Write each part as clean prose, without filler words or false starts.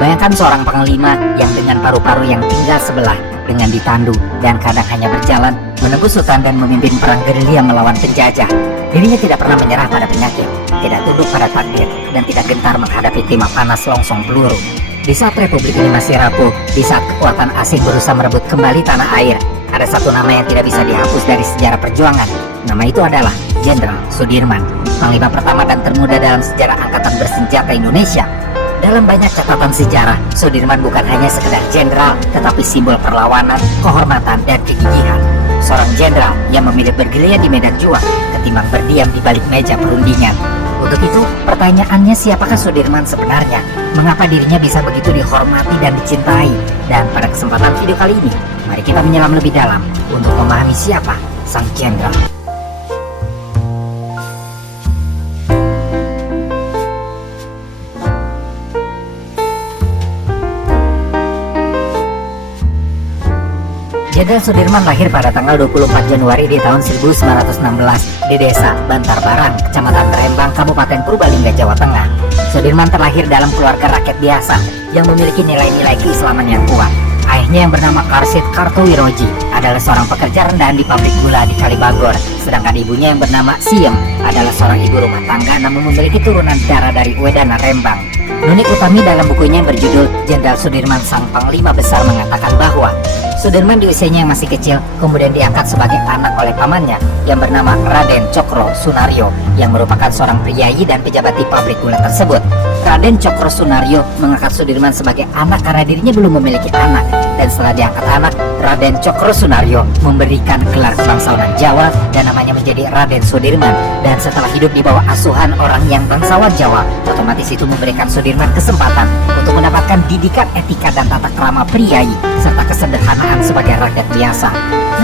Bayangkan seorang panglima yang dengan paru-paru yang tinggal sebelah, dengan ditandu dan kadang hanya berjalan, menembus hutan dan memimpin perang gerilya melawan penjajah. Dirinya tidak pernah menyerah pada penyakit, tidak tunduk pada takdir, dan tidak gentar menghadapi timah panas longsong peluru. Di saat republik ini masih rapuh, di saat kekuatan asing berusaha merebut kembali tanah air, ada satu nama yang tidak bisa dihapus dari sejarah perjuangan. Nama itu adalah Jenderal Sudirman, panglima pertama dan termuda dalam sejarah angkatan bersenjata Indonesia. Dalam banyak catatan sejarah, Sudirman bukan hanya sekedar jenderal, tetapi simbol perlawanan, kehormatan, dan kegigihan. Seorang jenderal yang memilih bergerilya di medan juang ketimbang berdiam di balik meja perundingan. Untuk itu, pertanyaannya, siapakah Sudirman sebenarnya? Mengapa dirinya bisa begitu dihormati dan dicintai? Dan pada kesempatan video kali ini, mari kita menyelam lebih dalam untuk memahami siapa sang jenderal. Jenderal Sudirman lahir pada tanggal 24 Januari di tahun 1916 di desa Bantar Barang, Kecamatan Rembang, Kabupaten Purbalingga, Jawa Tengah. Sudirman terlahir dalam keluarga rakyat biasa yang memiliki nilai-nilai keislaman yang kuat. Ayahnya yang bernama Karsid Kartowiroji adalah seorang pekerja rendahan di pabrik gula di Kalibagor, sedangkan ibunya yang bernama Siem adalah seorang ibu rumah tangga namun memiliki turunan darah dari Wedana Rembang. Nunik Utami dalam bukunya yang berjudul Jenderal Sudirman Sang Panglima Besar mengatakan bahwa Sudirman di usianya yang masih kecil kemudian diangkat sebagai anak oleh pamannya yang bernama Raden Cokro Sunario yang merupakan seorang priyayi dan pejabat di pabrik gula tersebut. Raden Cokro Sunario mengangkat Sudirman sebagai anak karena dirinya belum memiliki anak, dan setelah diangkat anak, Raden Cokro Sunario memberikan gelar kebangsawanan Jawa dan namanya menjadi Raden Sudirman. Dan setelah hidup di bawah asuhan orang yang bangsawan Jawa, otomatis itu memberikan Sudirman kesempatan untuk mendapatkan didikan etika dan tata krama priyayi serta kesederhanaan sebagai rakyat biasa.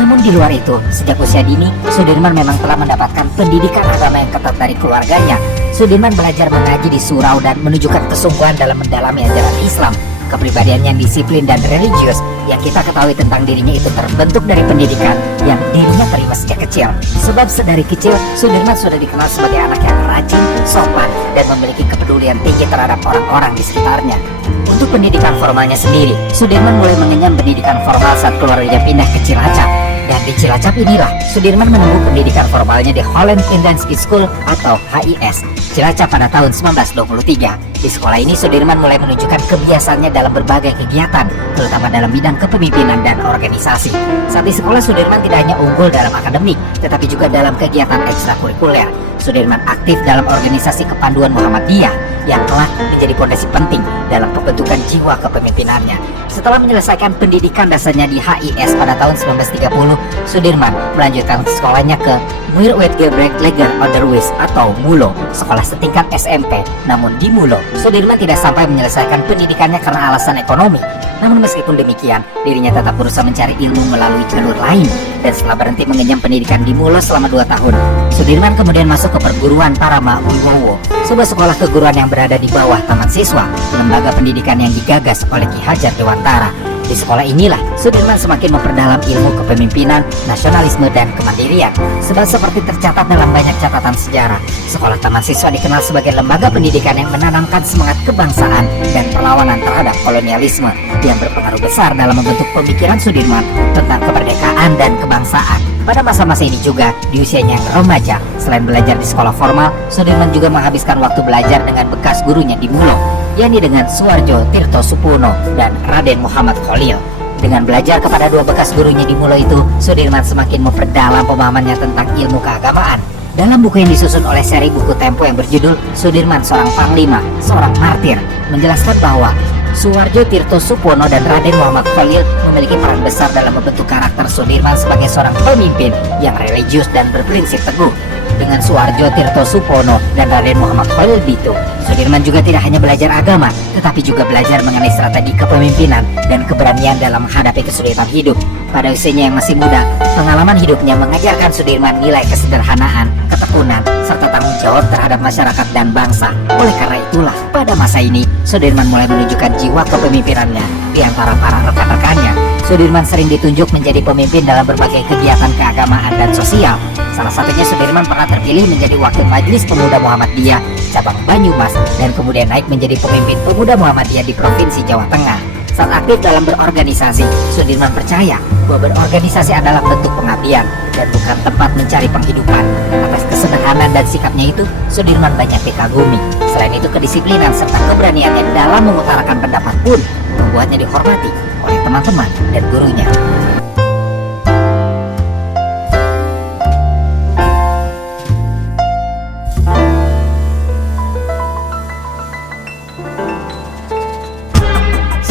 Namun di luar itu, sejak usia dini, Sudirman memang telah mendapatkan pendidikan agama yang ketat dari keluarganya. Sudirman belajar mengaji di surau dan menunjukkan kesungguhan dalam mendalami ajaran Islam. Kepribadian yang disiplin dan religius yang kita ketahui tentang dirinya itu terbentuk dari pendidikan yang dirinya terima sejak kecil. Sebab sedari kecil, Sudirman sudah dikenal sebagai anak yang rajin, sopan, dan memiliki kepedulian tinggi terhadap orang-orang di sekitarnya. Untuk pendidikan formalnya sendiri, Sudirman mulai mengenyam pendidikan formal saat keluarganya pindah ke Cilacap. Dan di Cilacap inilah Sudirman menempuh pendidikan formalnya di Holland Industry School atau HIS Cilacap pada tahun 1923. Di sekolah ini Sudirman mulai menunjukkan kebiasaannya dalam berbagai kegiatan, terutama dalam bidang kepemimpinan dan organisasi. Saat di sekolah, Sudirman tidak hanya unggul dalam akademik, tetapi juga dalam kegiatan ekstrakurikuler. Sudirman aktif dalam organisasi kepanduan Muhammadiyah yang kelak menjadi pondasi penting dalam pembentukan jiwa kepemimpinannya. Setelah menyelesaikan pendidikan dasarnya di HIS pada tahun 1930, Sudirman melanjutkan sekolahnya ke Muirweetgebrecht-Leger Onderwijs atau MULO, sekolah setingkat SMP. Namun di MULO, Sudirman tidak sampai menyelesaikan pendidikannya karena alasan ekonomi. Namun meskipun demikian, dirinya tetap berusaha mencari ilmu melalui jalur lain. Dan setelah berhenti mengenyam pendidikan di MULO selama 2 tahun, Sudirman kemudian masuk ke perguruan Tarama Wibowo, sebuah sekolah keguruan yang berada di bawah Taman Siswa, lembaga pendidikan yang digagas oleh Ki Hajar Dewantara. Di sekolah inilah Sudirman semakin memperdalam ilmu kepemimpinan, nasionalisme, dan kemandirian. Sebab seperti tercatat dalam banyak catatan sejarah, sekolah Taman Siswa dikenal sebagai lembaga pendidikan yang menanamkan semangat kebangsaan dan perlawanan terhadap kolonialisme yang berpengaruh besar dalam membentuk pemikiran Sudirman tentang kemerdekaan dan kebangsaan. Pada masa-masa ini juga, di usianya yang remaja, selain belajar di sekolah formal, Sudirman juga menghabiskan waktu belajar dengan bekas gurunya di MULO, yakni dengan Suwarjo Tirtosupono dan Raden Muhammad Khalil. Dengan belajar kepada 2 bekas gurunya di MULO itu, Sudirman semakin memperdalam pemahamannya tentang ilmu keagamaan. Dalam buku yang disusun oleh seri buku Tempo yang berjudul Sudirman Seorang Panglima, Seorang Martir, menjelaskan bahwa Suwarjo Tirtosupono dan Raden Muhammad Khalil memiliki peran besar dalam membentuk karakter Sudirman sebagai seorang pemimpin yang religius dan berprinsip teguh. Dengan Suwarjo Tirtosupono dan Raden Muhammad Khalil itu, Sudirman juga tidak hanya belajar agama, tetapi juga belajar mengenai strategi kepemimpinan dan keberanian dalam menghadapi kesulitan hidup. Pada usianya yang masih muda, pengalaman hidupnya mengajarkan Sudirman nilai kesederhanaan, ketekunan, serta tanggung jawab terhadap masyarakat dan bangsa. Oleh karena itulah, pada masa ini, Sudirman mulai menunjukkan jiwa kepemimpinannya di antara para rekan-rekannya. Sudirman sering ditunjuk menjadi pemimpin dalam berbagai kegiatan keagamaan dan sosial. Salah satunya Sudirman pernah terpilih menjadi Wakil Majelis Pemuda Muhammadiyah cabang Banyumas dan kemudian naik menjadi pemimpin pemuda Muhammadiyah di Provinsi Jawa Tengah. Saat aktif dalam berorganisasi, Sudirman percaya bahwa berorganisasi adalah bentuk pengabdian dan bukan tempat mencari penghidupan. Atas kesederhanaan dan sikapnya itu, Sudirman banyak dikagumi. Selain itu, kedisiplinan serta keberaniannya dalam mengutarakan pendapat pun membuatnya dihormati oleh teman-teman dan gurunya.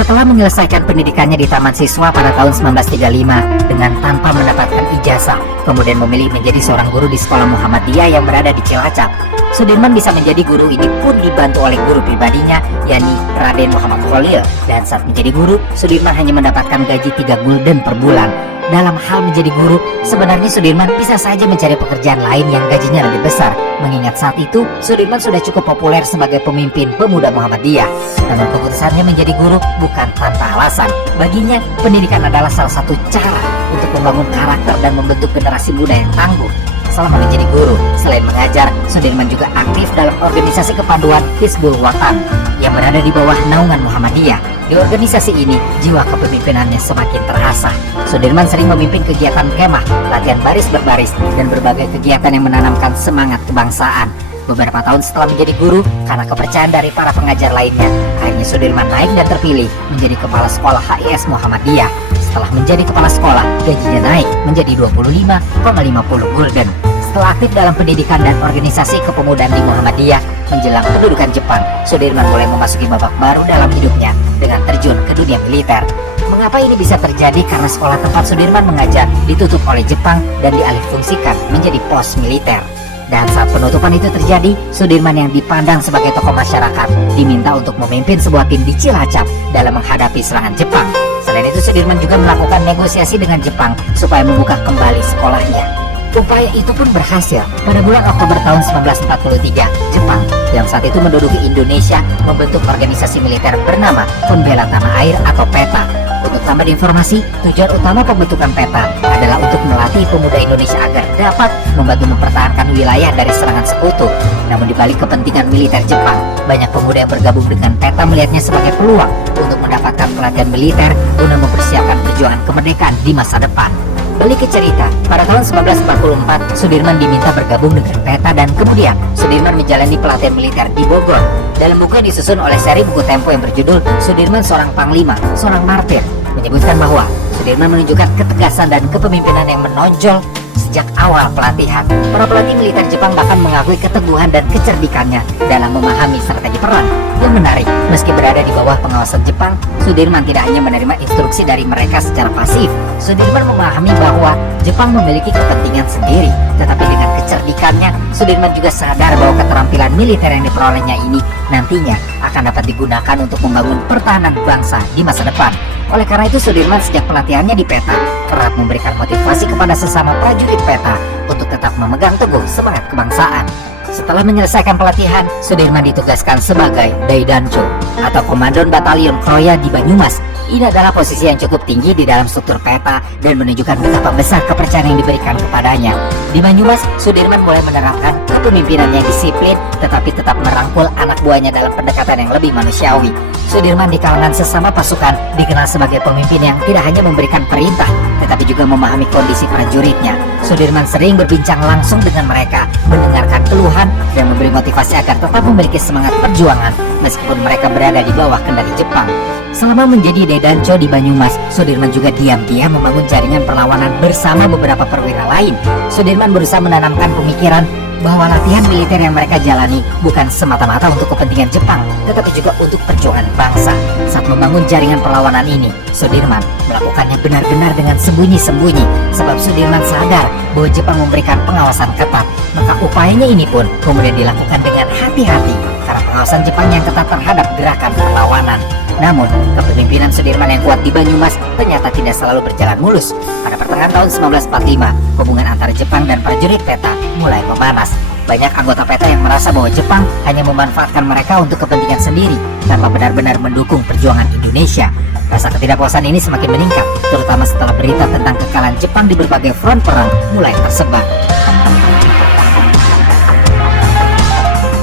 Setelah menyelesaikan pendidikannya di Taman Siswa pada tahun 1935 dengan tanpa mendapatkan ijazah, kemudian memilih menjadi seorang guru di sekolah Muhammadiyah yang berada di Cilacap. Sudirman bisa menjadi guru ini pun dibantu oleh guru pribadinya, yakni Raden Muhammad Khalil. Dan saat menjadi guru, Sudirman hanya mendapatkan gaji 3 gulden per bulan. Dalam hal menjadi guru, sebenarnya Sudirman bisa saja mencari pekerjaan lain yang gajinya lebih besar. Mengingat saat itu, Sudirman sudah cukup populer sebagai pemimpin pemuda Muhammadiyah. Namun keputusannya menjadi guru bukan tanpa alasan. Baginya, pendidikan adalah salah satu cara untuk membangun karakter dan membentuk generasi muda yang tangguh. Selama menjadi guru, selain mengajar, Sudirman juga aktif dalam organisasi kepanduan Hizbul Wathan yang berada di bawah naungan Muhammadiyah. Di organisasi ini, jiwa kepemimpinannya semakin terasah. Sudirman sering memimpin kegiatan kemah, latihan baris berbaris, dan berbagai kegiatan yang menanamkan semangat kebangsaan. Beberapa tahun setelah menjadi guru, karena kepercayaan dari para pengajar lainnya, akhirnya Sudirman naik dan terpilih menjadi kepala sekolah HIS Muhammadiyah. Setelah menjadi kepala sekolah, gajinya naik menjadi 25,50 gulden. Setelah aktif dalam pendidikan dan organisasi kepemudaan di Muhammadiyah menjelang pendudukan Jepang, Sudirman mulai memasuki babak baru dalam hidupnya dengan terjun ke dunia militer. Mengapa ini bisa terjadi? Karena sekolah tempat Sudirman mengajar ditutup oleh Jepang dan dialihfungsikan menjadi pos militer. Dan saat penutupan itu terjadi, Sudirman yang dipandang sebagai tokoh masyarakat diminta untuk memimpin sebuah tim di Cilacap dalam menghadapi serangan Jepang. Selain itu, Sudirman juga melakukan negosiasi dengan Jepang supaya membuka kembali sekolahnya. Upaya itu pun berhasil. Pada bulan Oktober tahun 1943, Jepang yang saat itu menduduki Indonesia membentuk organisasi militer bernama Pembela Tanah Air atau PETA. Untuk tambah informasi, tujuan utama pembentukan PETA adalah untuk melatih pemuda Indonesia agar dapat membantu mempertahankan wilayah dari serangan sekutu. Namun di balik kepentingan militer Jepang, banyak pemuda yang bergabung dengan PETA melihatnya sebagai peluang untuk mendapatkan pelatihan militer guna mempersiapkan perjuangan kemerdekaan di masa depan. Balik ke cerita, pada tahun 1944, Sudirman diminta bergabung dengan PETA dan kemudian Sudirman menjalani pelatihan militer di Bogor. Dalam buku yang disusun oleh seri buku Tempo yang berjudul Sudirman Seorang Panglima, Seorang Martir, menyebutkan bahwa Sudirman menunjukkan ketegasan dan kepemimpinan yang menonjol sejak awal pelatihan. Para pelatih militer Jepang bahkan mengakui keteguhan dan kecerdikannya dalam memahami strategi perang. Yang menarik, meski berada di bawah pengawasan Jepang, Sudirman tidak hanya menerima instruksi dari mereka secara pasif. Sudirman memahami bahwa Jepang memiliki kepentingan sendiri, tetapi dengan kecerdikannya, Sudirman juga sadar bahwa keterampilan militer yang diperolehnya ini nantinya akan dapat digunakan untuk membangun pertahanan bangsa di masa depan. Oleh karena itu, Sudirman sejak pelatihannya di PETA kerap memberikan motivasi kepada sesama prajurit PETA untuk tetap memegang teguh semangat kebangsaan. Setelah menyelesaikan pelatihan, Sudirman ditugaskan sebagai Daidancho atau Komandan Batalion Kroya di Banyumas. Ini adalah posisi yang cukup tinggi di dalam struktur PETA dan menunjukkan betapa besar kepercayaan yang diberikan kepadanya. Di Banyumas, Sudirman mulai menerapkan kepemimpinan yang disiplin tetapi tetap merangkul anak buahnya dalam pendekatan yang lebih manusiawi. Sudirman di kalangan sesama pasukan dikenal sebagai pemimpin yang tidak hanya memberikan perintah tetapi juga memahami kondisi prajuritnya. Sudirman sering berbincang langsung dengan mereka, mendengarkan keluhan dan memberi motivasi agar tetap memiliki semangat perjuangan meskipun mereka berada di bawah kendali Jepang. Selama menjadi Daidancho di Banyumas, Sudirman juga diam-diam membangun jaringan perlawanan bersama beberapa perwira lain. Sudirman berusaha menanamkan pemikiran bahwa latihan militer yang mereka jalani bukan semata-mata untuk kepentingan Jepang, tetapi juga untuk perjuangan bangsa. Saat membangun jaringan perlawanan ini, Sudirman melakukannya benar-benar dengan sembunyi-sembunyi, sebab Sudirman sadar bahwa Jepang memberikan pengawasan ketat. Maka upayanya ini pun kemudian dilakukan dengan hati-hati karena pengawasan Jepang yang ketat terhadap gerakan perlawanan. Namun, kepemimpinan Sudirman yang kuat di Banyumas ternyata tidak selalu berjalan mulus. Pada pertengahan tahun 1945, hubungan antara Jepang dan prajurit PETA mulai memanas. Banyak anggota PETA yang merasa bahwa Jepang hanya memanfaatkan mereka untuk kepentingan sendiri tanpa benar-benar mendukung perjuangan Indonesia. Rasa ketidakpuasan ini semakin meningkat, terutama setelah berita tentang kekalahan Jepang di berbagai front perang mulai tersebar.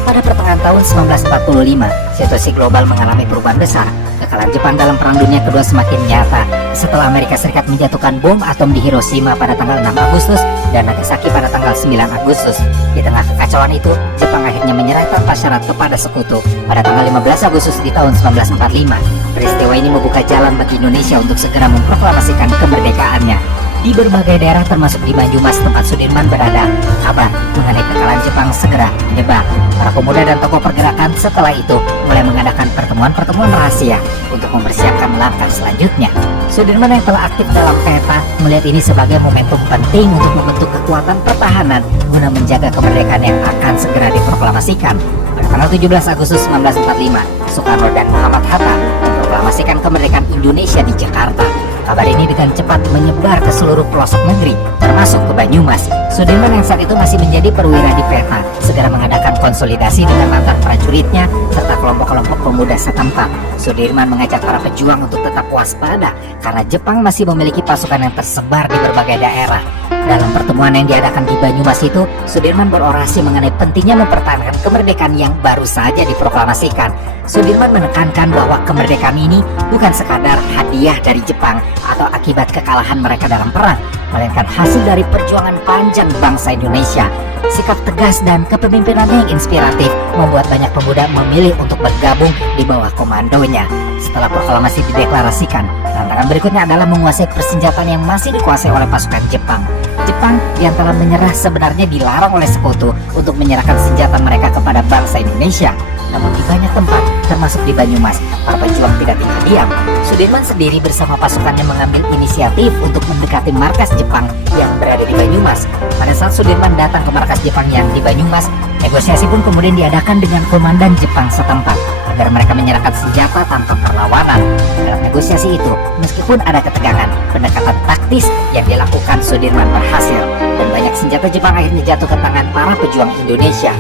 Pada pertengahan tahun 1945, situasi global mengalami perubahan besar. Kekalahan Jepang dalam Perang Dunia Kedua semakin nyata setelah Amerika Serikat menjatuhkan bom atom di Hiroshima pada tanggal 6 Agustus dan Nagasaki pada tanggal 9 Agustus. Di tengah kekacauan itu, Jepang akhirnya menyerah tanpa syarat kepada sekutu pada tanggal 15 Agustus di tahun 1945. Peristiwa ini membuka jalan bagi Indonesia untuk segera memproklamasikan kemerdekaannya. Di berbagai daerah termasuk di Banyumas tempat Sudirman berada, kabar mengenai kekalahan Jepang segera menyebar. Para pemuda dan tokoh pergerakan setelah itu mulai mengadakan pertemuan-pertemuan rahasia untuk mempersiapkan langkah selanjutnya. Sudirman yang telah aktif dalam peta melihat ini sebagai momentum penting untuk membentuk kekuatan pertahanan guna menjaga kemerdekaan yang akan segera diproklamasikan. Pada tanggal 17 Agustus 1945, Soekarno dan Muhammad Hatta memproklamasikan kemerdekaan Indonesia di Jakarta. Kabar ini dengan cepat menyebar ke seluruh pelosok negeri, termasuk ke Banyumas. Sudirman yang saat itu masih menjadi perwira di peta, segera mengadakan konsolidasi dengan mantan prajuritnya serta kelompok-kelompok pemuda setempat. Sudirman mengajak para pejuang untuk tetap waspada karena Jepang masih memiliki pasukan yang tersebar di berbagai daerah. Dalam pertemuan yang diadakan di Banyumas itu, Sudirman berorasi mengenai pentingnya mempertahankan kemerdekaan yang baru saja diproklamasikan. Sudirman menekankan bahwa kemerdekaan ini bukan sekadar hadiah dari Jepang atau akibat kekalahan mereka dalam perang, melainkan hasil dari perjuangan panjang bangsa Indonesia. Sikap tegas dan kepemimpinannya yang inspiratif membuat banyak pemuda memilih untuk bergabung di bawah komandonya. Setelah proklamasi dideklarasikan, tantangan berikutnya adalah menguasai persenjataan yang masih dikuasai oleh pasukan Jepang. Jepang yang telah menyerah sebenarnya dilarang oleh sekutu untuk menyerahkan senjata mereka kepada bangsa Indonesia. Namun di banyak tempat, termasuk di Banyumas, para pejuang tidak tinggal diam. Sudirman sendiri bersama pasukannya mengambil inisiatif untuk mendekati markas Jepang yang berada di Banyumas. Pada saat Sudirman datang ke markas Jepang yang di Banyumas, negosiasi pun kemudian diadakan dengan komandan Jepang setempat agar mereka menyerahkan senjata tanpa perlawanan. Dalam negosiasi itu, meskipun ada ketegangan, pendekatan taktis yang dilakukan Sudirman berhasil dan banyak senjata Jepang akhirnya jatuh ke tangan para pejuang Indonesia.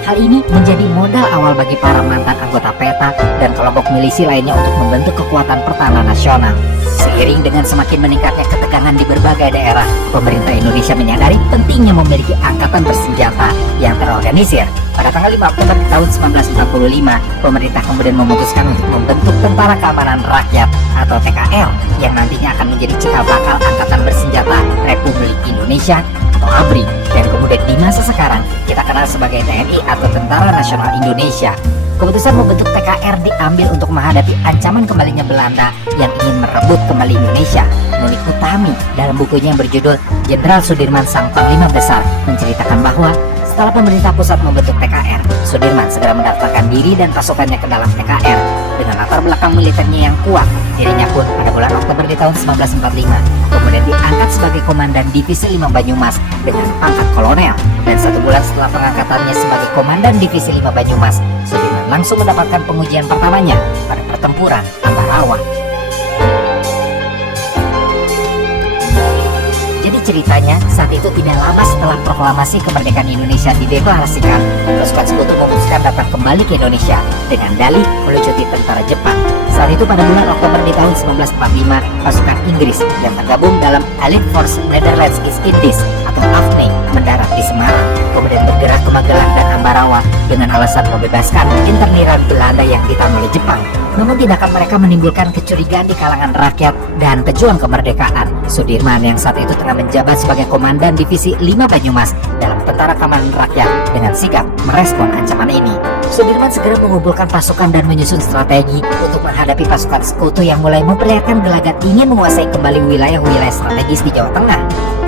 Hal ini menjadi modal awal bagi para mantan anggota PETA dan kelompok milisi lainnya untuk membentuk kekuatan pertahanan nasional. Seiring dengan semakin meningkatnya ketegangan di berbagai daerah, pemerintah Indonesia menyadari pentingnya memiliki angkatan bersenjata yang terorganisir. Pada tanggal 5 Oktober tahun 1945, pemerintah kemudian memutuskan untuk membentuk Tentara Keamanan Rakyat atau TKR yang nantinya akan menjadi cikal bakal Angkatan Bersenjata Republik Indonesia atau ABRI, dan kemudian di masa sekarang kita kenal sebagai TNI atau Tentara Nasional Indonesia. Keputusan membentuk TKR diambil untuk menghadapi ancaman kembalinya Belanda yang ingin merebut kembali Indonesia. Nuni Utami dalam bukunya yang berjudul Jenderal Sudirman Sang Panglima Besar menceritakan bahwa setelah pemerintah pusat membentuk TKR, Sudirman segera mendaftarkan diri dan pasukannya ke dalam TKR. Dengan latar belakang militernya yang kuat, dirinya pun pada bulan Oktober di tahun 1945 kemudian diangkat sebagai Komandan Divisi 5 Banyumas dengan pangkat kolonel. Dan 1 bulan setelah pengangkatannya sebagai Komandan Divisi 5 Banyumas, Sudirman langsung mendapatkan pengujian pertamanya pada pertempuran Ambarawa. Jadi ceritanya, saat itu tidak lama setelah proklamasi kemerdekaan Indonesia dideklarasikan, pasukan sekutu memutuskan datang kembali ke Indonesia dengan dalih melucuti tentara Jepang. Saat itu pada bulan Oktober di tahun 1945, pasukan Inggris yang tergabung dalam Allied Force Netherlands East Indies atau AFNI mendarat di Semarang, kemudian bergerak ke Magelang dan Ambarawa dengan alasan membebaskan interniran Belanda yang ditahan oleh Jepang. Namun tindakan mereka menimbulkan kecurigaan di kalangan rakyat dan pejuang kemerdekaan. Sudirman yang saat itu tengah menjabat sebagai Komandan Divisi 5 Banyumas dalam Tentara Keamanan Rakyat dengan sigap merespon ancaman ini. Sudirman segera mengumpulkan pasukan dan menyusun strategi untuk menghadapi pasukan sekutu yang mulai memperlihatkan gelagat ingin menguasai kembali wilayah-wilayah strategis di Jawa Tengah.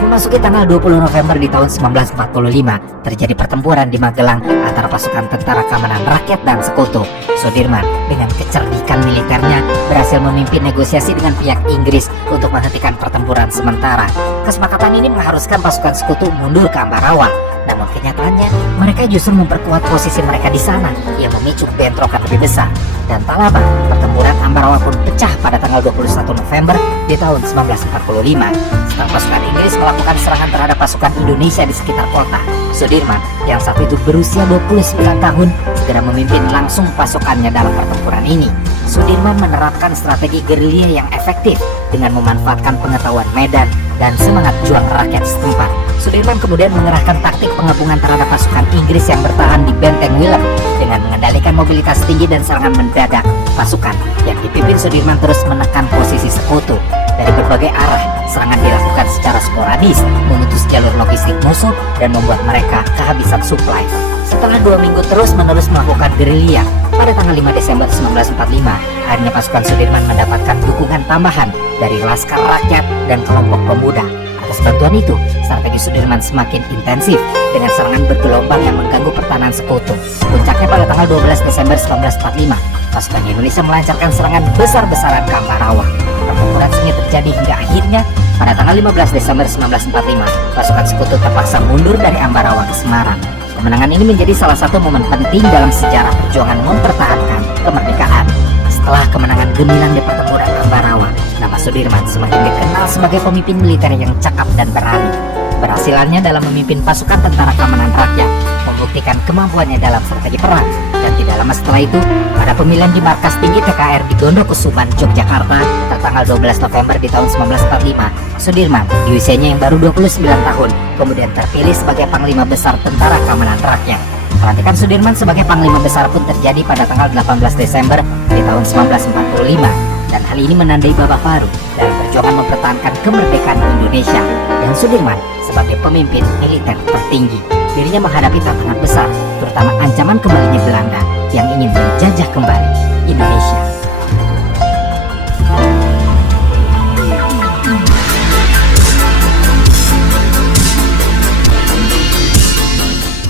Memasuki tanggal 20 November di tahun 1945, terjadi pertempuran di Magelang antara pasukan Tentara Keamanan Rakyat dan sekutu. Sudirman dengan kecerdikan militernya berhasil memimpin negosiasi dengan pihak Inggris untuk menghentikan pertempuran sementara. Kesepakatan ini mengharuskan pasukan sekutu mundur ke Ambarawa. Namun kenyataannya, mereka justru memperkuat posisi mereka di sana yang memicu bentrokan lebih besar. Dan tak lama, pertempuran Ambarawa pun pecah pada tanggal 21 November di tahun 1945. Setelah pasukan Inggris melakukan serangan terhadap pasukan Indonesia di sekitar kota, Sudirman yang saat itu berusia 29 tahun segera memimpin langsung pasukannya dalam pertempuran ini. Sudirman menerapkan strategi gerilya yang efektif dengan memanfaatkan pengetahuan medan dan semangat juang rakyat setempat. Sudirman kemudian mengerahkan taktik penggabungan terhadap pasukan Inggris yang bertahan di Benteng Willem dengan mengendalikan mobilitas tinggi dan serangan mendadak. Pasukan yang dipimpin Sudirman terus menekan posisi sekutu. Dari berbagai arah, serangan dilakukan secara sporadis, memutus jalur logistik musuh dan membuat mereka kehabisan suplai. Setelah 2 minggu terus-menerus melakukan gerilya, pada tanggal 5 Desember 1945, akhirnya pasukan Sudirman mendapatkan dukungan tambahan dari Laskar Rakyat dan kelompok pemuda. Atas bantuan itu, strategi Sudirman semakin intensif dengan serangan bergelombang yang mengganggu pertahanan sekutu. Puncaknya pada tanggal 12 Desember 1945, pasukan Indonesia melancarkan serangan besar-besaran ke Ambarawa. Pertempuran sengit terjadi hingga akhirnya pada tanggal 15 Desember 1945, pasukan sekutu terpaksa mundur dari Ambarawa ke Semarang. Kemenangan ini menjadi salah satu momen penting dalam sejarah perjuangan mempertahankan kemerdekaan. Setelah kemenangan gemilang di pertempuran Ambarawa, nama Sudirman semakin dikenal sebagai pemimpin militer yang cakap dan berani. Berhasilannya dalam memimpin pasukan Tentara Keamanan Rakyat membuktikan kemampuannya dalam strategi perang. Dan tidak lama setelah itu, pada pemilihan di markas tinggi TKR di Gondokusuban, Yogyakarta, tertanggal 12 November di tahun 1945, Sudirman di usianya yang baru 29 tahun, kemudian terpilih sebagai Panglima Besar Tentara Keamanan Rakyat. Pelantikan Sudirman sebagai Panglima Besar pun terjadi pada tanggal 18 Desember di tahun 1945. Dan hal ini menandai babak baru dalam perjuangan mempertahankan kemerdekaan Indonesia. Dan Sudirman sebagai pemimpin militer tertinggi, dirinya menghadapi tantangan besar, terutama ancaman kembalinya Belanda yang ingin menjajah kembali Indonesia.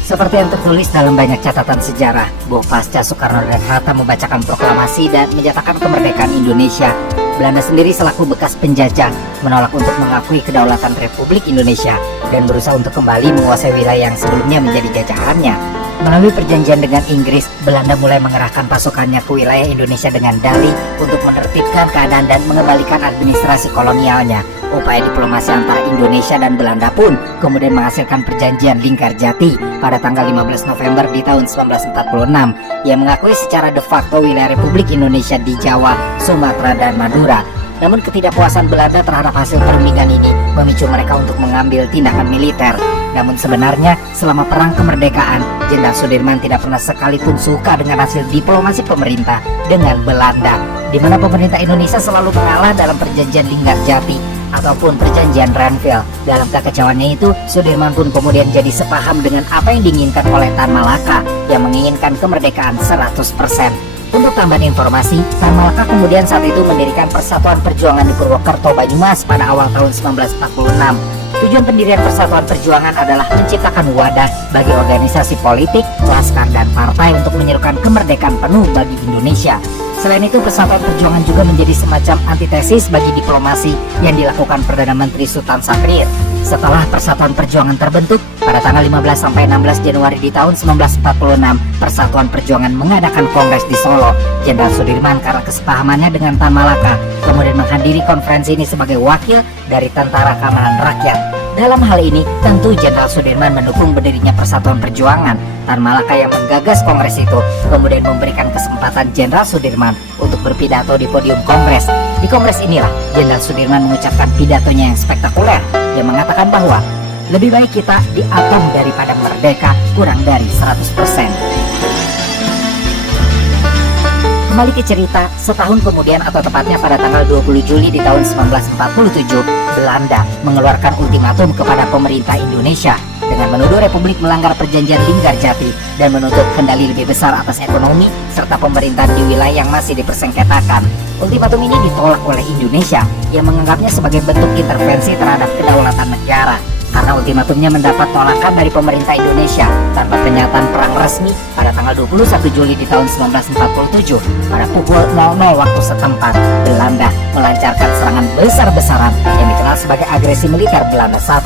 Seperti yang tertulis dalam banyak catatan sejarah, bahwa pasca Soekarno dan Hatta membacakan proklamasi dan menyatakan kemerdekaan Indonesia, Belanda sendiri selaku bekas penjajah menolak untuk mengakui kedaulatan Republik Indonesia dan berusaha untuk kembali menguasai wilayah yang sebelumnya menjadi jajahannya. Melalui perjanjian dengan Inggris, Belanda mulai mengerahkan pasukannya ke wilayah Indonesia dengan dalih untuk menertibkan keadaan dan mengembalikan administrasi kolonialnya. Upaya diplomasi antara Indonesia dan Belanda pun kemudian menghasilkan perjanjian Linggarjati pada tanggal 15 November di tahun 1946 yang mengakui secara de facto wilayah Republik Indonesia di Jawa, Sumatera, dan Madura. Namun ketidakpuasan Belanda terhadap hasil perundingan ini memicu mereka untuk mengambil tindakan militer. Namun sebenarnya selama perang kemerdekaan, Jenderal Sudirman tidak pernah sekalipun suka dengan hasil diplomasi pemerintah dengan Belanda, di mana pemerintah Indonesia selalu mengalah dalam perjanjian Linggarjati ataupun perjanjian Renville. Dalam kekecauannya itu, Sudirman pun kemudian jadi sepaham dengan apa yang diinginkan oleh Tan Malaka yang menginginkan kemerdekaan 100%. Untuk tambahan informasi, Tan Malaka kemudian saat itu mendirikan Persatuan Perjuangan di Purwokerto, Banyumas pada awal tahun 1946. Tujuan pendirian Persatuan Perjuangan adalah menciptakan wadah bagi organisasi politik, laskar, dan partai untuk menyerukan kemerdekaan penuh bagi Indonesia. Selain itu, Persatuan Perjuangan juga menjadi semacam antitesis bagi diplomasi yang dilakukan Perdana Menteri Sultan Syahrir. Setelah Persatuan Perjuangan terbentuk, pada tanggal 15-16 Januari di tahun 1946, Persatuan Perjuangan mengadakan kongres di Solo. Jenderal Sudirman karena kesepahamannya dengan Tan Malaka kemudian menghadiri konferensi ini sebagai wakil dari Tentara Keamanan Rakyat. Dalam hal ini, tentu Jenderal Sudirman mendukung berdirinya Persatuan Perjuangan. Tan Malaka yang menggagas kongres itu kemudian memberikan kesempatan Jenderal Sudirman untuk berpidato di podium kongres. Di kongres inilah Jenderal Sudirman mengucapkan pidatonya yang spektakuler yang mengatakan bahwa lebih baik kita diatom daripada merdeka kurang dari 100%. Kembali ke cerita, setahun kemudian atau tepatnya pada tanggal 20 Juli di tahun 1947, Belanda mengeluarkan ultimatum kepada pemerintah Indonesia dengan menuduh Republik melanggar perjanjian Linggarjati dan menuntut kendali lebih besar atas ekonomi serta pemerintahan di wilayah yang masih dipersengketakan. Ultimatum ini ditolak oleh Indonesia yang menganggapnya sebagai bentuk intervensi terhadap kedaulatan negara. Karena ultimatumnya mendapat tolakan dari pemerintah Indonesia tanpa pernyataan perang resmi, pada tanggal 21 Juli di tahun 1947 pada pukul 00 waktu setempat, Belanda melancarkan serangan besar-besaran yang dikenal sebagai agresi militer Belanda I.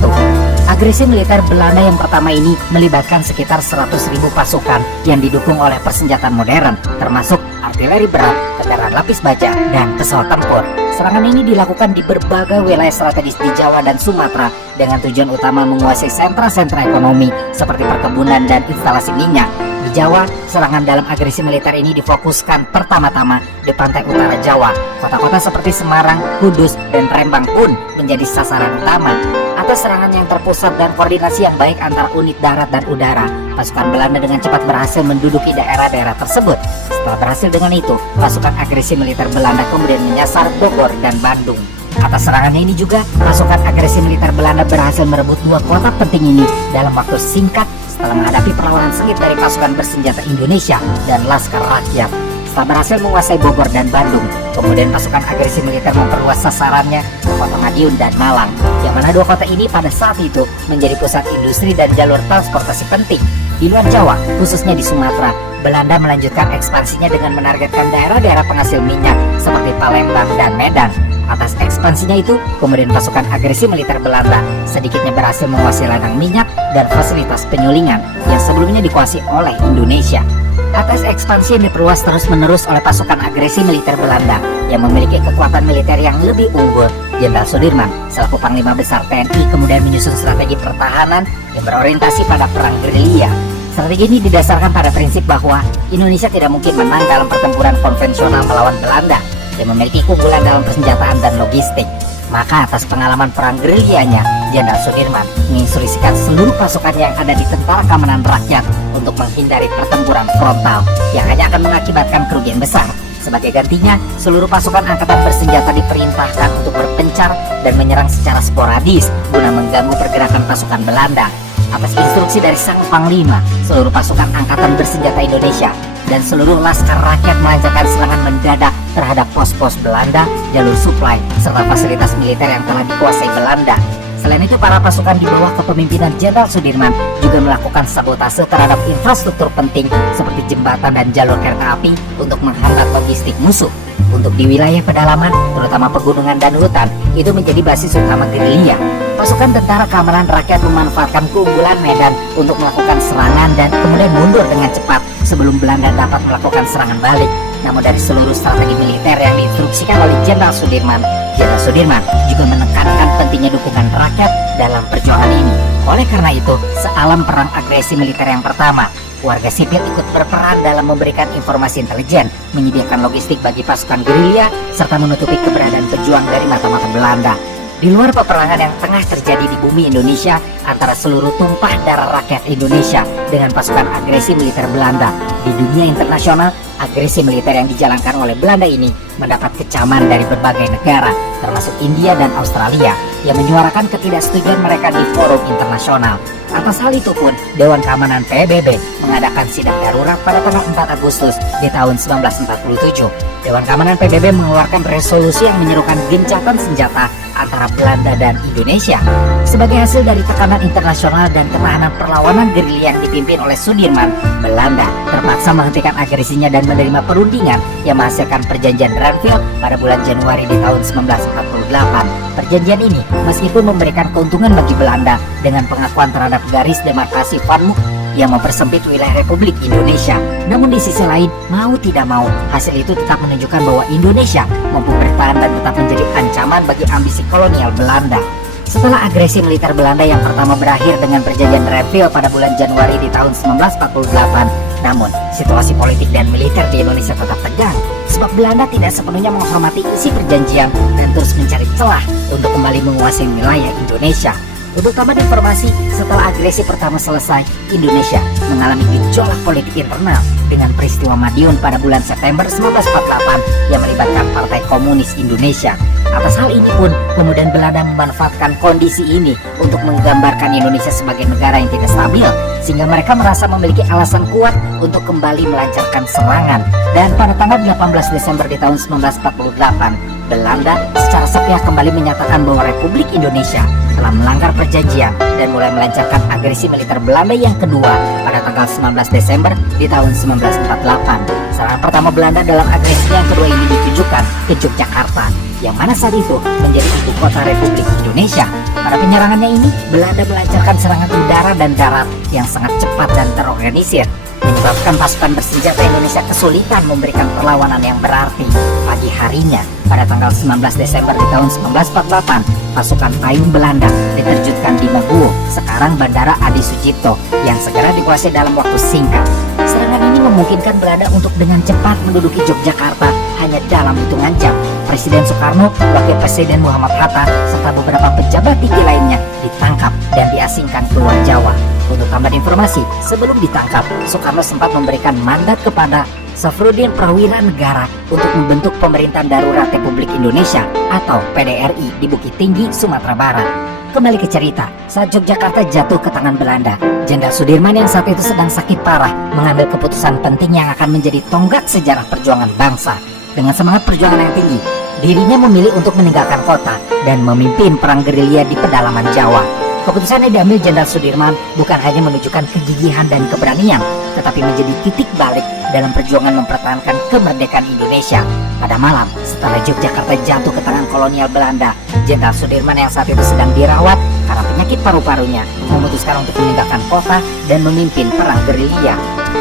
Agresi militer Belanda yang pertama ini melibatkan sekitar 100.000 pasukan yang didukung oleh persenjataan modern, termasuk artileri berat, kendaraan lapis baja, dan pesawat tempur. Serangan ini dilakukan di berbagai wilayah strategis di Jawa dan Sumatera dengan tujuan utama menguasai sentra-sentra ekonomi seperti perkebunan dan instalasi minyak. Di Jawa, serangan dalam agresi militer ini difokuskan pertama-tama di pantai utara Jawa. Kota-kota seperti Semarang, Kudus, dan Rembang pun menjadi sasaran utama. Atas serangan yang terpusat dan koordinasi yang baik antara unit darat dan udara, pasukan Belanda dengan cepat berhasil menduduki daerah-daerah tersebut. Setelah berhasil dengan itu, pasukan agresi militer Belanda kemudian menyasar Bogor dan Bandung. Atas serangannya ini juga, pasukan agresi militer Belanda berhasil merebut dua kota penting ini dalam waktu singkat setelah menghadapi perlawanan sengit dari pasukan bersenjata Indonesia dan Laskar Rakyat. Setelah berhasil menguasai Bogor dan Bandung, kemudian pasukan agresi militer memperluas sasarannya ke kota Madiun dan Malang, yang mana dua kota ini pada saat itu menjadi pusat industri dan jalur transportasi penting. Di luar Jawa, khususnya di Sumatera, Belanda melanjutkan ekspansinya dengan menargetkan daerah-daerah penghasil minyak seperti Palembang dan Medan. Atas ekspansinya itu, kemudian pasukan agresi militer Belanda sedikitnya berhasil menguasai ladang minyak dan fasilitas penyulingan yang sebelumnya dikuasai oleh Indonesia. Atas ekspansi yang diperluas terus-menerus oleh pasukan agresi militer Belanda yang memiliki kekuatan militer yang lebih unggul, Jenderal Sudirman selaku Panglima Besar TNI kemudian menyusun strategi pertahanan yang berorientasi pada perang gerilya. Strategi ini didasarkan pada prinsip bahwa Indonesia tidak mungkin menang dalam pertempuran konvensional melawan Belanda yang memiliki keunggulan dalam persenjataan dan logistik. Maka atas pengalaman perang gerilyanya, Jenderal Sudirman menginstruksikan seluruh pasukan yang ada di Tentara Keamanan Rakyat untuk menghindari pertempuran frontal yang hanya akan mengakibatkan kerugian besar. Sebagai gantinya, seluruh pasukan angkatan bersenjata diperintahkan untuk berpencar dan menyerang secara sporadis guna mengganggu pergerakan pasukan Belanda. Atas instruksi dari sang Panglima, seluruh pasukan angkatan bersenjata Indonesia dan seluruh Laskar Rakyat melancarkan serangan mendadak terhadap pos-pos Belanda, jalur suplai, serta fasilitas militer yang telah dikuasai Belanda. Selain itu, para pasukan di bawah kepemimpinan Jenderal Sudirman juga melakukan sabotase terhadap infrastruktur penting seperti jembatan dan jalur kereta api untuk menghambat logistik musuh. Untuk di wilayah pedalaman, terutama pegunungan dan hutan, itu menjadi basis utama gerilya. Pasukan Tentara Keamanan Rakyat memanfaatkan keunggulan medan untuk melakukan serangan dan kemudian mundur dengan cepat sebelum Belanda dapat melakukan serangan balik. Namun dari seluruh strategi militer yang diinstruksikan oleh Jenderal Sudirman juga menekankan pentingnya dukungan rakyat dalam perjuangan ini. Oleh karena itu, sealam perang agresi militer yang pertama, warga sipil ikut berperan dalam memberikan informasi intelijen, menyediakan logistik bagi pasukan gerilya, serta menutupi keberadaan pejuang dari mata-mata Belanda. Di luar peperangan yang tengah terjadi di bumi Indonesia antara seluruh tumpah darah rakyat Indonesia dengan pasukan agresi militer Belanda, di dunia internasional, agresi militer yang dijalankan oleh Belanda ini mendapat kecaman dari berbagai negara, termasuk India dan Australia, yang menyuarakan ketidaksetujuan mereka di forum internasional. Atas hal itu pun, Dewan Keamanan PBB mengadakan sidang darurat pada tanggal 4 Agustus di tahun 1947. Dewan Keamanan PBB mengeluarkan resolusi yang menyerukan gencatan senjata antara Belanda dan Indonesia. Sebagai hasil dari tekanan internasional dan ketahanan perlawanan gerilya yang dipimpin oleh Sudirman, Belanda terpaksa menghentikan agresinya dan menerima perundingan yang menghasilkan perjanjian Ranville pada bulan Januari di tahun 1948. Perjanjian ini meskipun memberikan keuntungan bagi Belanda dengan pengakuan terhadap garis demarkasi Van Mook yang mempersempit wilayah Republik Indonesia, namun di sisi lain, mau tidak mau, hasil itu tetap menunjukkan bahwa Indonesia mampu bertahan dan tetap menjadi ancaman bagi ambisi kolonial Belanda. Setelah agresi militer Belanda yang pertama berakhir dengan perjanjian Ranville pada bulan Januari di tahun 1948, namun situasi politik dan militer di Indonesia tetap tegang, sebab Belanda tidak sepenuhnya menghormati isi perjanjian dan terus mencari celah untuk kembali menguasai wilayah Indonesia. Untuk tambahan informasi, setelah agresi pertama selesai, Indonesia mengalami gejolak politik internal dengan peristiwa Madiun pada bulan September 1948 yang melibatkan Partai Komunis Indonesia. Atas hal ini pun, kemudian Belanda memanfaatkan kondisi ini untuk menggambarkan Indonesia sebagai negara yang tidak stabil, sehingga mereka merasa memiliki alasan kuat untuk kembali melancarkan serangan. Dan pada tanggal 18 Desember di tahun 1948, Belanda secara sepihak kembali menyatakan bahwa Republik Indonesia telah melanggar perjanjian dan mulai melancarkan agresi militer Belanda yang kedua pada tanggal 19 Desember di tahun 1948. Serangan pertama Belanda dalam agresi yang kedua ini ditujukan ke Yogyakarta, yang mana saat itu menjadi ibu kota Republik Indonesia. Pada penyerangannya ini, Belanda melancarkan serangan udara dan darat yang sangat cepat dan terorganisir, menyebabkan pasukan bersenjata Indonesia kesulitan memberikan perlawanan yang berarti. Pagi harinya, pada tanggal 19 Desember di tahun 1948, pasukan payung Belanda diterjunkan di Meguwo, sekarang Bandara Adi Sucipto, yang segera dikuasai dalam waktu singkat. Serangan Kemenangan ini memungkinkan Belanda untuk dengan cepat menduduki Yogyakarta hanya dalam hitungan jam. Presiden Soekarno, Wakil Presiden Muhammad Hatta, serta beberapa pejabat tinggi lainnya ditangkap dan diasingkan keluar Jawa. Untuk tambahan informasi, sebelum ditangkap, Soekarno sempat memberikan mandat kepada Safruddin Prawira Negara untuk membentuk Pemerintahan Darurat Republik Indonesia atau PDRI di Bukit Tinggi, Sumatera Barat. Kembali ke cerita, saat Yogyakarta jatuh ke tangan Belanda, Jenderal Sudirman yang saat itu sedang sakit parah mengambil keputusan penting yang akan menjadi tonggak sejarah perjuangan bangsa. Dengan semangat perjuangan yang tinggi, dirinya memilih untuk meninggalkan kota dan memimpin perang gerilya di pedalaman Jawa. Keputusan yang diambil Jenderal Sudirman bukan hanya menunjukkan kegigihan dan keberanian, tetapi menjadi titik balik dalam perjuangan mempertahankan kemerdekaan Indonesia. Pada malam, setelah Yogyakarta jatuh ke tangan kolonial Belanda, Jenderal Sudirman yang saat itu sedang dirawat karena penyakit paru-parunya memutuskan untuk meninggalkan kota dan memimpin perang gerilya.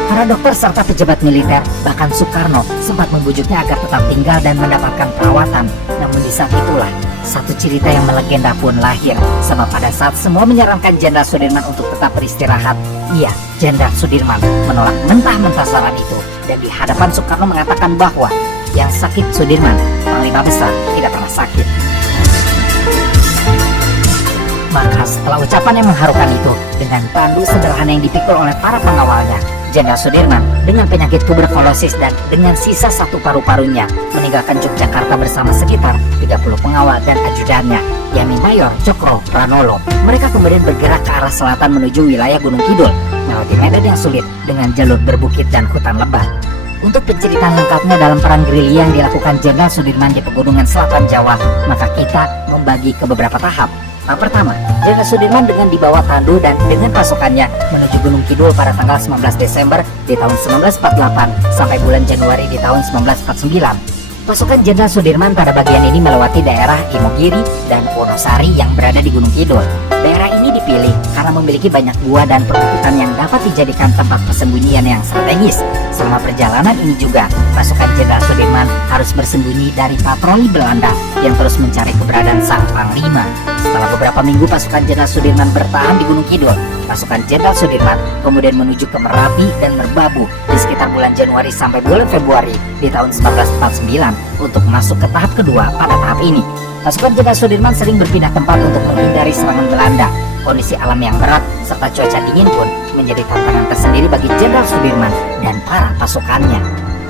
Para dokter serta pejabat militer, bahkan Soekarno, sempat membujuknya agar tetap tinggal dan mendapatkan perawatan. Namun di saat itulah, satu cerita yang melegenda pun lahir. Sebab pada saat semua menyarankan Jenderal Sudirman untuk tetap beristirahat, Jenderal Sudirman menolak mentah-mentah saran itu. Dan di hadapan Soekarno mengatakan bahwa yang sakit Sudirman, Panglima Besar tidak pernah sakit. Maka setelah ucapan yang mengharukan itu, dengan pandu sederhana yang dipikul oleh para pengawalnya, Jenderal Sudirman dengan penyakit tuberkulosis dan dengan sisa satu paru-parunya meninggalkan Yogyakarta bersama sekitar 30 pengawal dan ajudannya, yakni Mayor Cokro Pranolo. Mereka kemudian bergerak ke arah selatan menuju wilayah Gunung Kidul, melewati medan yang sulit dengan jalur berbukit dan hutan lebat. Untuk penceritaan lengkapnya dalam perang gerilya yang dilakukan Jenderal Sudirman di pegunungan selatan Jawa, maka kita membagi ke beberapa tahap. Tahap pertama, Jenderal Sudirman dengan dibawa tandu dan dengan pasukannya menuju Gunung Kidul pada tanggal 19 Desember di tahun 1948 sampai bulan Januari di tahun 1949. Pasukan Jenderal Sudirman pada bagian ini melewati daerah Imogiri dan Wonosari yang berada di Gunung Kidul. Daerah ini dipilih karena memiliki banyak gua dan perbukitan yang dapat dijadikan tempat persembunyian yang strategis. Selama perjalanan ini juga, pasukan Jenderal Sudirman harus bersembunyi dari patroli Belanda yang terus mencari keberadaan sang panglima. Setelah beberapa minggu pasukan Jenderal Sudirman bertahan di Gunung Kidul, pasukan Jenderal Sudirman kemudian menuju ke Merapi dan Merbabu di sekitar bulan Januari sampai bulan Februari di tahun 1949 untuk masuk ke tahap kedua. Pada tahap ini, pasukan Jenderal Sudirman sering berpindah tempat untuk menghindari serangan Belanda. Kondisi alam yang berat serta cuaca dingin pun menjadi tantangan tersendiri bagi Jenderal Sudirman dan para pasukannya.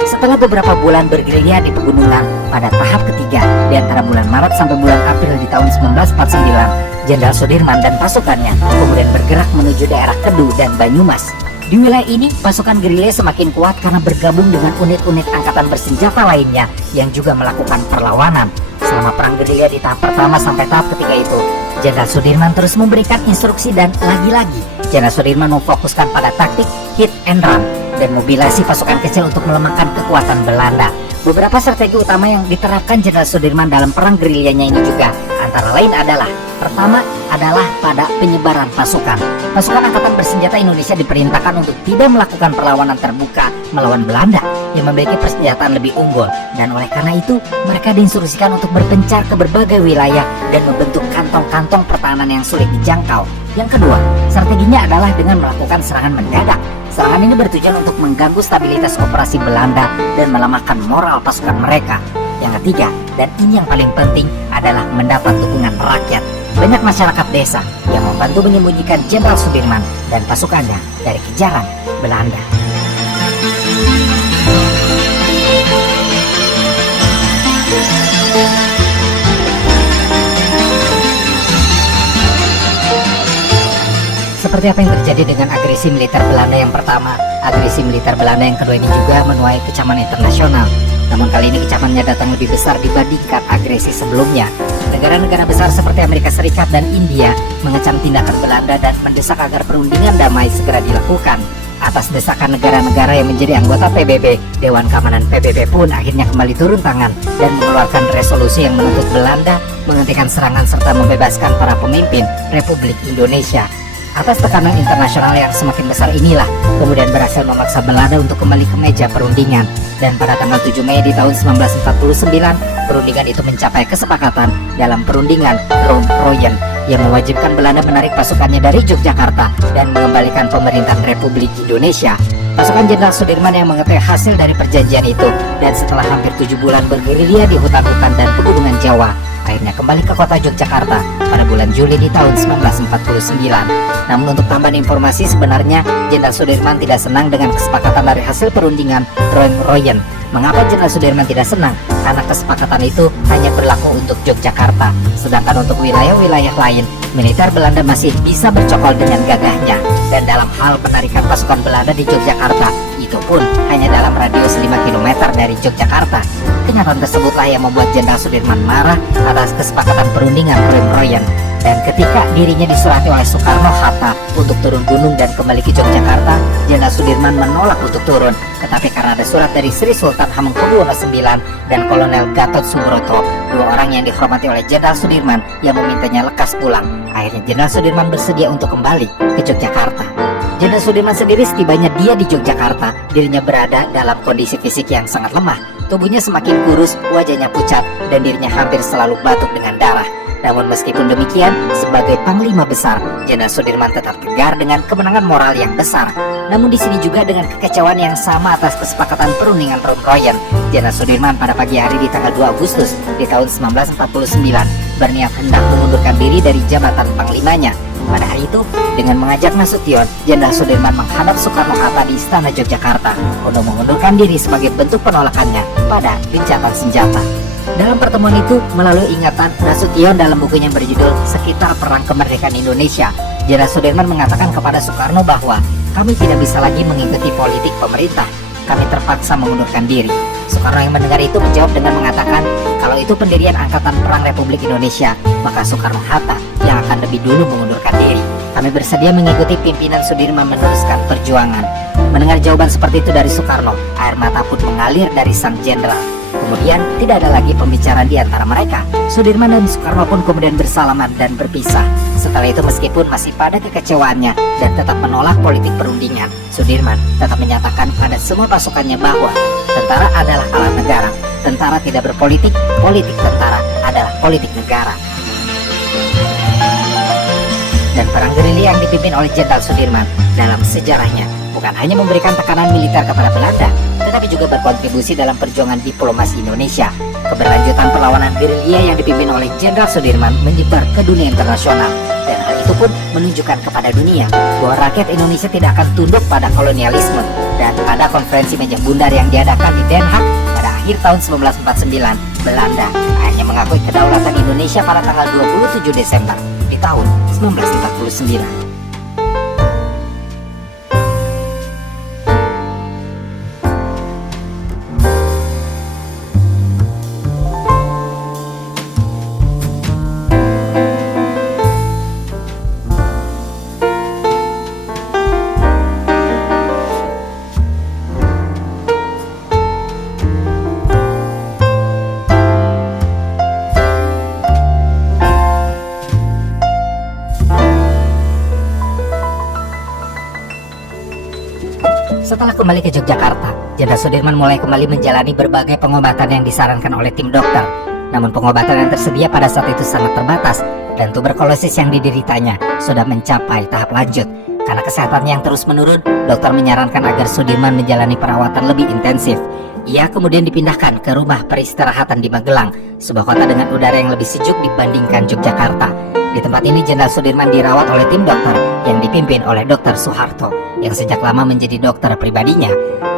Setelah beberapa bulan bergerilya di pegunungan, pada tahap ketiga di antara bulan Maret sampai bulan April di tahun 1949, Jenderal Sudirman dan pasukannya kemudian bergerak menuju daerah Kedu dan Banyumas. Di wilayah ini, pasukan gerilya semakin kuat karena bergabung dengan unit-unit angkatan bersenjata lainnya yang juga melakukan perlawanan. Selama perang gerilya di tahap pertama sampai tahap ketiga itu, Jenderal Sudirman terus memberikan instruksi dan lagi-lagi Jenderal Sudirman memfokuskan pada taktik hit and run dan mobilisasi pasukan kecil untuk melemahkan kekuatan Belanda. Beberapa strategi utama yang diterapkan Jenderal Sudirman dalam perang gerilyanya ini juga antara lain adalah: pertama adalah pada penyebaran pasukan. Pasukan Angkatan Bersenjata Indonesia diperintahkan untuk tidak melakukan perlawanan terbuka melawan Belanda yang memiliki persenjataan lebih unggul, dan oleh karena itu mereka diinstruksikan untuk berpencar ke berbagai wilayah dan membentuk kantong-kantong pertahanan yang sulit dijangkau. Yang kedua, strateginya adalah dengan melakukan serangan mendadak. Serangan ini bertujuan untuk mengganggu stabilitas operasi Belanda dan melemahkan moral pasukan mereka. Yang ketiga, dan ini yang paling penting, adalah mendapat dukungan rakyat. Banyak masyarakat desa yang membantu menyembunyikan Jenderal Sudirman dan pasukannya dari kejaran Belanda. Seperti apa yang terjadi dengan agresi militer Belanda yang pertama, agresi militer Belanda yang kedua ini juga menuai kecaman internasional. Namun kali ini kecamannya datang lebih besar dibandingkan agresi sebelumnya. Negara-negara besar seperti Amerika Serikat dan India mengecam tindakan Belanda dan mendesak agar perundingan damai segera dilakukan. Atas desakan negara-negara yang menjadi anggota PBB, Dewan Keamanan PBB pun akhirnya kembali turun tangan dan mengeluarkan resolusi yang menuntut Belanda menghentikan serangan serta membebaskan para pemimpin Republik Indonesia. Atas tekanan internasional yang semakin besar inilah kemudian berhasil memaksa Belanda untuk kembali ke meja perundingan. Dan pada tanggal 7 Mei di tahun 1949, perundingan itu mencapai kesepakatan dalam perundingan Ron-Royen yang mewajibkan Belanda menarik pasukannya dari Yogyakarta dan mengembalikan pemerintahan Republik Indonesia. Pasukan Jenderal Sudirman yang mengetahui hasil dari perjanjian itu dan setelah hampir 7 bulan bergerilya di hutan-hutan dan pegunungan Jawa, akhirnya kembali ke kota Yogyakarta pada bulan Juli di tahun 1949. Namun untuk tambahan informasi, sebenarnya Jenderal Sudirman tidak senang dengan kesepakatan dari hasil perundingan Royen. Mengapa Jenderal Sudirman tidak senang? Karena kesepakatan itu hanya berlaku untuk Yogyakarta, sedangkan untuk wilayah-wilayah lain, militer Belanda masih bisa bercokol dengan gagahnya. Dan dalam hal penarikan pasukan Belanda di Yogyakarta, itu pun hanya dalam radius 5 km dari Yogyakarta. Kenyataan tersebutlah yang membuat Jenderal Sudirman marah atas kesepakatan perundingan Royen. Dan ketika dirinya disurati oleh Soekarno-Hatta untuk turun gunung dan kembali ke Yogyakarta, Jenderal Sudirman menolak untuk turun. Tetapi karena ada surat dari Sri Sultan Hamengkubuwono IX dan Kolonel Gatot Subroto, 2 orang yang dihormati oleh Jenderal Sudirman, yang memintanya lekas pulang, akhirnya Jenderal Sudirman bersedia untuk kembali ke Yogyakarta. Jenderal Sudirman sendiri setibanya dia di Yogyakarta, dirinya berada dalam kondisi fisik yang sangat lemah. Tubuhnya semakin kurus, wajahnya pucat, dan dirinya hampir selalu batuk dengan darah. Namun meskipun demikian, sebagai Panglima Besar, Jenderal Sudirman tetap tegar dengan kemenangan moral yang besar. Namun di sini juga dengan kekecewaan yang sama atas kesepakatan perundingan Royen, Jenderal Sudirman pada pagi hari di tanggal 2 Agustus di tahun 1949 berniat hendak mengundurkan diri dari jabatan Panglimanya. Pada hari itu, dengan mengajak Nasution, Jenderal Sudirman menghadap Soekarno-Hatta di Istana Yogyakarta untuk mengundurkan diri sebagai bentuk penolakannya pada gencatan senjata. Dalam pertemuan itu, melalui ingatan Nasution dalam bukunya berjudul Sekitar Perang Kemerdekaan Indonesia, Jenderal Sudirman mengatakan kepada Soekarno bahwa kami tidak bisa lagi mengikuti politik pemerintah, kami terpaksa mengundurkan diri. Soekarno yang mendengar itu menjawab dengan mengatakan kalau itu pendirian Angkatan Perang Republik Indonesia, maka Soekarno-Hatta yang akan lebih dulu mengundurkan diri. Kami bersedia mengikuti pimpinan Sudirman meneruskan perjuangan. Mendengar jawaban seperti itu dari Soekarno, air mata pun mengalir dari sang jenderal. Kemudian tidak ada lagi pembicaraan di antara mereka. Sudirman dan Soekarno pun kemudian bersalaman dan berpisah. Setelah itu meskipun masih pada kekecewaannya dan tetap menolak politik perundingan, Sudirman tetap menyatakan pada semua pasukannya bahwa tentara adalah alat negara. Tentara tidak berpolitik, politik tentara adalah politik negara. Dan perang gerilya yang dipimpin oleh Jenderal Sudirman dalam sejarahnya bukan hanya memberikan tekanan militer kepada Belanda, tetapi juga berkontribusi dalam perjuangan diplomasi Indonesia. Keberlanjutan perlawanan gerilya yang dipimpin oleh Jenderal Sudirman menyebar ke dunia internasional, dan hal itu pun menunjukkan kepada dunia bahwa rakyat Indonesia tidak akan tunduk pada kolonialisme. Dan pada konferensi meja bundar yang diadakan di Den Haag pada akhir tahun 1949, Belanda akhirnya mengakui kedaulatan Indonesia pada tanggal 27 Desember di tahun 1949. Setelah kembali ke Yogyakarta, Jenderal Sudirman mulai kembali menjalani berbagai pengobatan yang disarankan oleh tim dokter. Namun pengobatan yang tersedia pada saat itu sangat terbatas, dan tuberkulosis yang dideritanya sudah mencapai tahap lanjut. Karena kesehatannya yang terus menurun, dokter menyarankan agar Sudirman menjalani perawatan lebih intensif. Ia kemudian dipindahkan ke rumah peristirahatan di Magelang, sebuah kota dengan udara yang lebih sejuk dibandingkan Yogyakarta. Di tempat ini Jenderal Sudirman dirawat oleh tim dokter yang dipimpin oleh Dr. Soeharto yang sejak lama menjadi dokter pribadinya.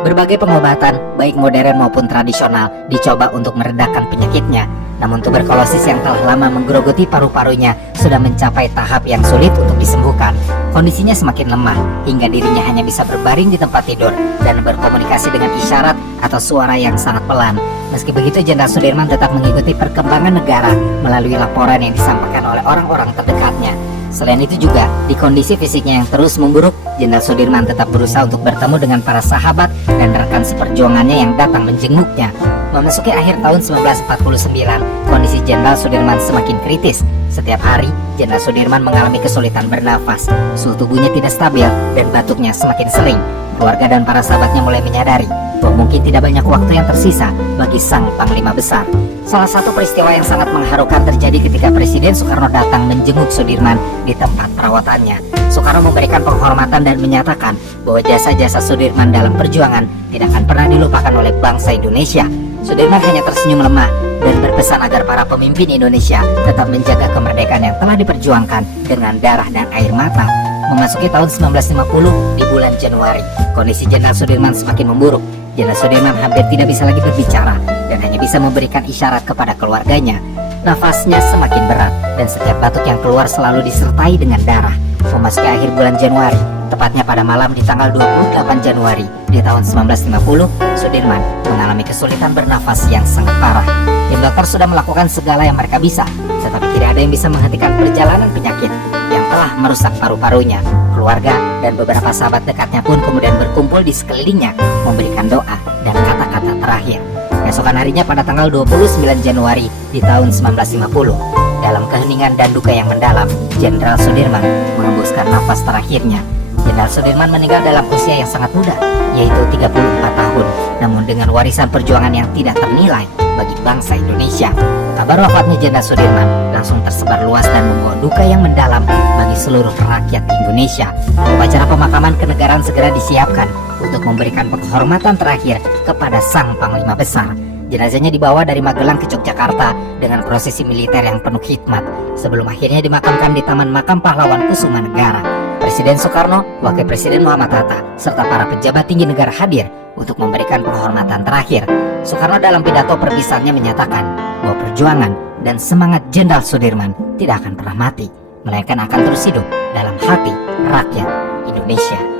Berbagai pengobatan, baik modern maupun tradisional, dicoba untuk meredakan penyakitnya. Namun tuberkulosis yang telah lama menggerogoti paru-parunya sudah mencapai tahap yang sulit untuk disembuhkan. Kondisinya semakin lemah hingga dirinya hanya bisa berbaring di tempat tidur dan berkomunikasi dengan isyarat atau suara yang sangat pelan. Meski begitu, Jenderal Sudirman tetap mengikuti perkembangan negara melalui laporan yang disampaikan oleh orang-orang terdekatnya. Selain itu juga, di kondisi fisiknya yang terus memburuk, Jenderal Sudirman tetap berusaha untuk bertemu dengan para sahabat dan rekan seperjuangannya yang datang menjenguknya. Memasuki akhir tahun 1949, kondisi Jenderal Sudirman semakin kritis. Setiap hari, Jenderal Sudirman mengalami kesulitan bernafas, suhu tubuhnya tidak stabil, dan batuknya semakin sering. Keluarga dan para sahabatnya mulai menyadari bahwa mungkin tidak banyak waktu yang tersisa bagi sang Panglima Besar. Salah satu peristiwa yang sangat mengharukan terjadi ketika Presiden Soekarno datang menjenguk Sudirman di tempat perawatannya. Soekarno memberikan penghormatan dan menyatakan bahwa jasa-jasa Sudirman dalam perjuangan tidak akan pernah dilupakan oleh bangsa Indonesia. Sudirman hanya tersenyum lemah dan berpesan agar para pemimpin Indonesia tetap menjaga kemerdekaan yang telah diperjuangkan dengan darah dan air mata. Memasuki tahun 1950 di bulan Januari, kondisi Jenderal Sudirman semakin memburuk. Jenderal Sudirman hampir tidak bisa lagi berbicara dan hanya bisa memberikan isyarat kepada keluarganya. Nafasnya semakin berat dan setiap batuk yang keluar selalu disertai dengan darah. Memasuki akhir bulan Januari, tepatnya pada malam di tanggal 28 Januari di tahun 1950, Sudirman mengalami kesulitan bernafas yang sangat parah. Tim dokter sudah melakukan segala yang mereka bisa, tetapi tidak ada yang bisa menghentikan perjalanan penyakit yang telah merusak paru-parunya. Keluarga dan beberapa sahabat dekatnya pun kemudian berkumpul di sekelilingnya, memberikan doa dan kata-kata terakhir. Keesokan harinya pada tanggal 29 Januari di tahun 1950, dalam keheningan dan duka yang mendalam, Jenderal Sudirman mengembuskan nafas terakhirnya. Jenderal Sudirman meninggal dalam usia yang sangat muda, yaitu 34 tahun, namun dengan warisan perjuangan yang tidak ternilai bagi bangsa Indonesia. Kabar wafatnya Jenderal Sudirman langsung tersebar luas dan membawa duka yang mendalam bagi seluruh rakyat Indonesia. Upacara pemakaman kenegaraan segera disiapkan untuk memberikan penghormatan terakhir kepada sang Panglima Besar. Jenazahnya dibawa dari Magelang ke Yogyakarta dengan prosesi militer yang penuh hikmat sebelum akhirnya dimakamkan di Taman Makam Pahlawan Kusuma Negara. Presiden Soekarno, Wakil Presiden Muhammad Hatta, serta para pejabat tinggi negara hadir untuk memberikan penghormatan terakhir. Soekarno dalam pidato perpisahannya menyatakan bahwa perjuangan dan semangat Jenderal Sudirman tidak akan pernah mati, melainkan akan terus hidup dalam hati rakyat Indonesia.